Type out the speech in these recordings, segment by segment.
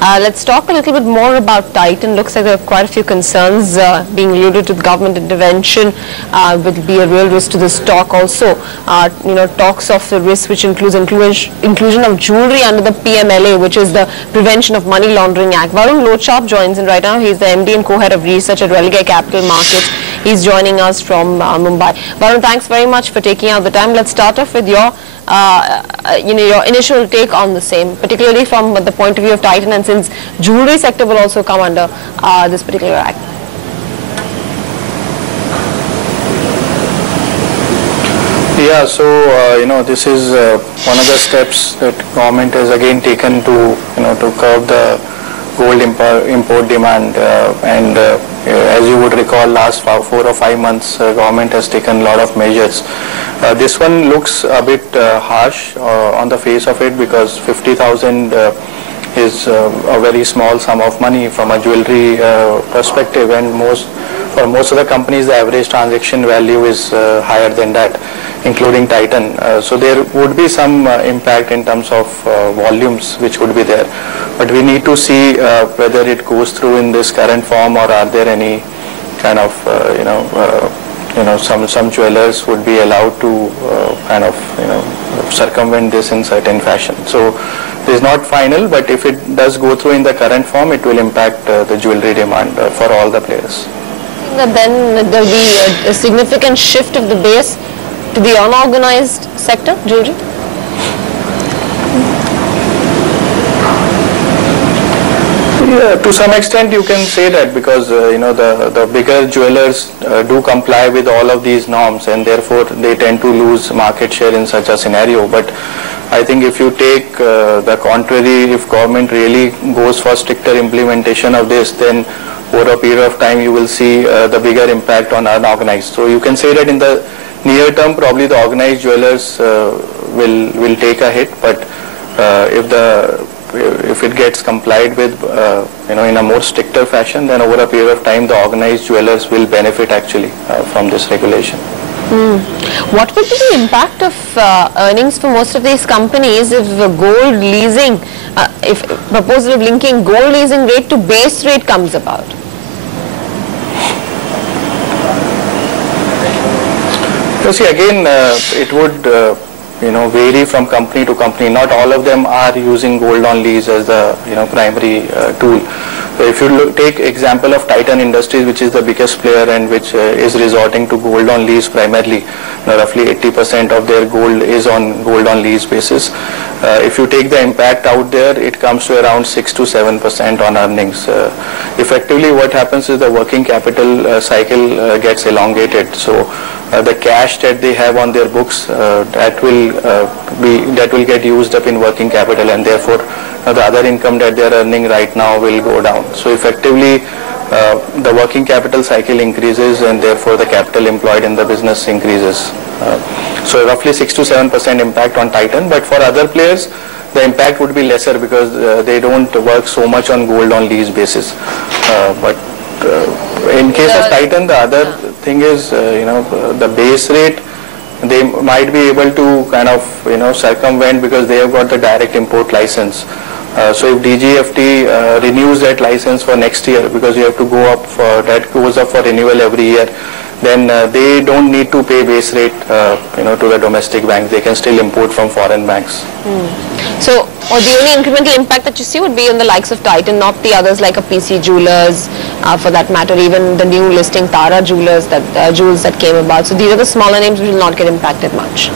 Let's talk a little bit more about Titan. Looks like there are quite a few concerns being alluded to. The government intervention will be a real risk to the stock. Also, talks of the risk which includes inclusion of jewelry under the PMLA, which is the Prevention of Money Laundering Act. Varun Lohchab joins in right now. He's the MD and co-head of research at Religare Capital Markets. He's joining us from Mumbai. Varun, thanks very much for taking out the time. Let's start off with your your initial take on the same, particularly from the point of view of Titan, and since jewelry sector will also come under this particular act. Yeah, so this is one of the steps that government has again taken to to curb the gold import demand, and as you would recall, last 4 or 5 months government has taken a lot of measures. This one looks a bit harsh on the face of it, because 50,000 is a very small sum of money from a jewelry perspective, and for most of the companies the average transaction value is higher than that, including Titan. So there would be some impact in terms of volumes which would be there, but we need to see whether it goes through in this current form, or are there any kind of some jewelers would be allowed to circumvent this in certain fashion. So it is not final, but if it does go through in the current form, it will impact the jewelry demand for all the players. Then there will be a significant shift of the base to the unorganized sector, jewelry? Yeah, to some extent you can say that, because the bigger jewelers do comply with all of these norms, and therefore they tend to lose market share in such a scenario. But I think if you take the contrary, if government really goes for stricter implementation of this, then over a period of time you will see the bigger impact on unorganized. So you can say that in the near term probably the organized jewelers will take a hit, but if it gets complied with in a more stricter fashion, then over a period of time the organized jewelers will benefit actually from this regulation. What would be the impact of earnings for most of these companies if gold leasing, if proposal of linking gold leasing rate to base rate comes about? You see, again, it would vary from company to company. Not all of them are using gold on lease as the primary tool. So if you take example of Titan Industries, which is the biggest player and which is resorting to gold on lease primarily, roughly 80% of their gold is on gold on lease basis. If you take the impact out there, it comes to around 6 to 7% on earnings. Effectively, what happens is the working capital cycle gets elongated. So the cash that they have on their books, that will get used up in working capital, and therefore the other income that they are earning right now will go down. So effectively the working capital cycle increases, and therefore the capital employed in the business increases. So roughly 6 to 7% impact on Titan, but for other players the impact would be lesser, because they don't work so much on gold on lease basis. But in case of Titan, the other thing is the base rate they might be able to kind of circumvent, because they have got the direct import license. So if DGFT renews that license for next year, because you have to go up for that, goes up for renewal every year, then they don't need to pay base rate to the domestic banks. They can still import from foreign banks. So the only incremental impact that you see would be on the likes of Titan, not the others like a PC Jewelers, for that matter, even the new listing Tara Jewelers, that jewels that came about. So these are the smaller names which will not get impacted much.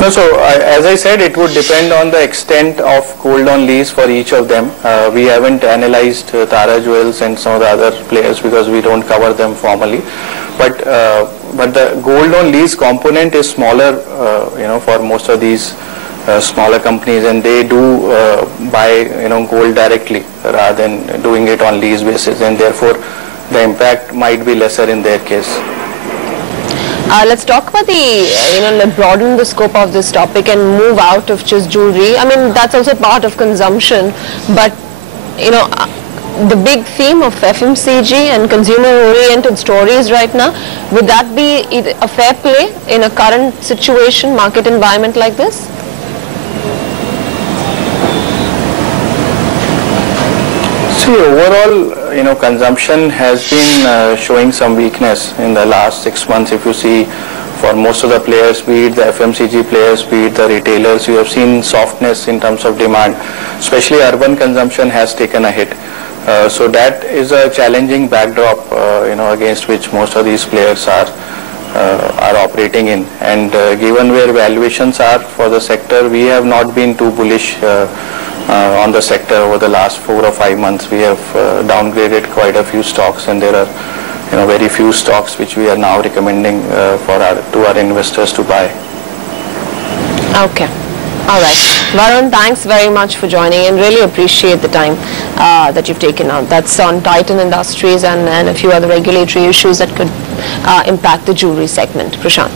No, so as I said, it would depend on the extent of gold on lease for each of them. We haven't analyzed Tara Jewels and some of the other players, because we don't cover them formally. But the gold on lease component is smaller, for most of these smaller companies, and they do buy gold directly rather than doing it on lease basis, and therefore the impact might be lesser in their case. Let's talk about the broaden the scope of this topic and move out of just jewelry. I mean, that's also part of consumption, but the big theme of FMCG and consumer-oriented stories right now, would that be a fair play in a current situation, market environment like this? See, overall, consumption has been showing some weakness in the last 6 months. If you see, for most of the players, be it the FMCG players, be it the retailers, you have seen softness in terms of demand. Especially urban consumption has taken a hit. So that is a challenging backdrop, against which most of these players are operating in. And given where valuations are for the sector, we have not been too bullish on the sector over the last 4 or 5 months. We have downgraded quite a few stocks, and there are very few stocks which we are now recommending to our investors to buy. Okay. All right. Varun, thanks very much for joining and really appreciate the time that you've taken out. That's on Titan Industries and a few other regulatory issues that could impact the jewelry segment. Prashant.